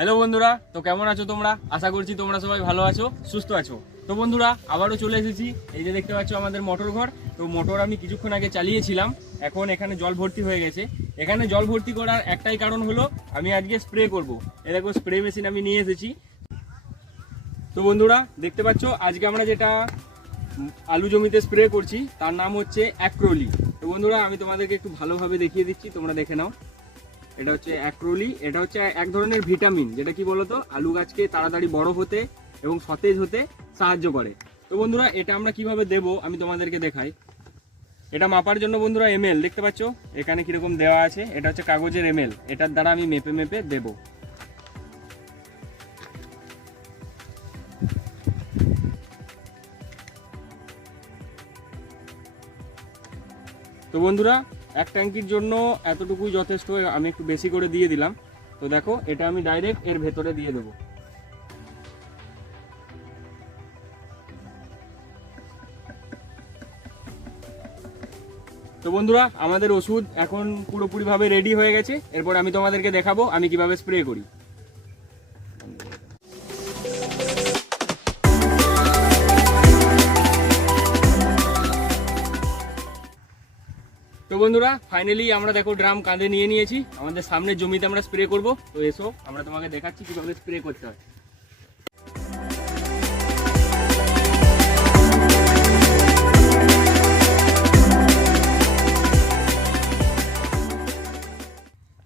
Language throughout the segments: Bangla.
হ্যালো বন্ধুরা, তো কেমন আছো তোমরা? আশা করছি তোমরা সবাই ভালো আছো, সুস্থ আছো। তো বন্ধুরা, আবারও চলে এসেছি। এই যে দেখতে পাচ্ছ আমাদের মোটর ঘর। তো মোটর আমি কিছুক্ষণ আগে চালিয়েছিলাম, এখন এখানে জল ভর্তি হয়ে গেছে। এখানে জল ভর্তি করার একটাই কারণ হলো আমি আজকে স্প্রে করব। এই দেখো স্প্রে মেশিন আমি নিয়ে এসেছি। তো বন্ধুরা দেখতে পাচ্ছ আজকে আমরা যেটা আলু জমিতে স্প্রে করছি তার নাম হচ্ছে অ্যাক্রোলি। তো বন্ধুরা আমি তোমাদেরকে একটু ভালোভাবে দেখিয়ে দিচ্ছি, তোমরা দেখে নাও। এটা হচ্ছে অ্যাক্রোলি, এটা হচ্ছে এক ধরনের ভিটামিন, যেটা কি বলতো আলু গাছকে তাড়াতাড়ি বড় হতে এবং সতেজ হতে সাহায্য করে। তো বন্ধুরা এটা আমরা কিভাবে দেব আমি তোমাদেরকে দেখাই। এটা মাপার জন্য বন্ধুরা এমএল দেখতে পাচ্ছ এখানে কিরকম দেওয়া আছে। এটা হচ্ছে কাগজের এমএল, এটার দ্বারা আমি মেপে মেপে দেব। তো বন্ধুরা এক ট্যাঙ্কির জন্য এতটুকুই যথেষ্ট, আমি একটু বেশি করে দিয়ে দিলাম। তো দেখো এটা আমি ডাইরেক্ট এর ভেতরে দিয়ে দেবো। তো বন্ধুরা আমাদের ওষুধ এখন পুরোপুরিভাবে রেডি হয়ে গেছে। এরপর আমি তোমাদেরকে দেখাবো আমি কিভাবে স্প্রে করি। তো বন্ধুরা ফাইনালি আমরা দেখো ড্রাম কাঁধে নিয়ে নিয়েছি, আমাদের সামনের জমিতে আমরা স্প্রে করব। তো এসো আমরা তোমাকে দেখাচ্ছি কিভাবে স্প্রে করতে হয়।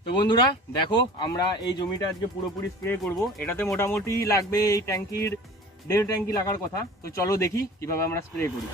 তো বন্ধুরা দেখো আমরা এই জমিটা আজকে পুরোপুরি স্প্রে করব। এটাতে মোটামুটি লাগবে এই ট্যাঙ্কির 1.5 ট্যাঙ্কি লাগার কথা। তো চলো দেখি কিভাবে আমরা স্প্রে করি।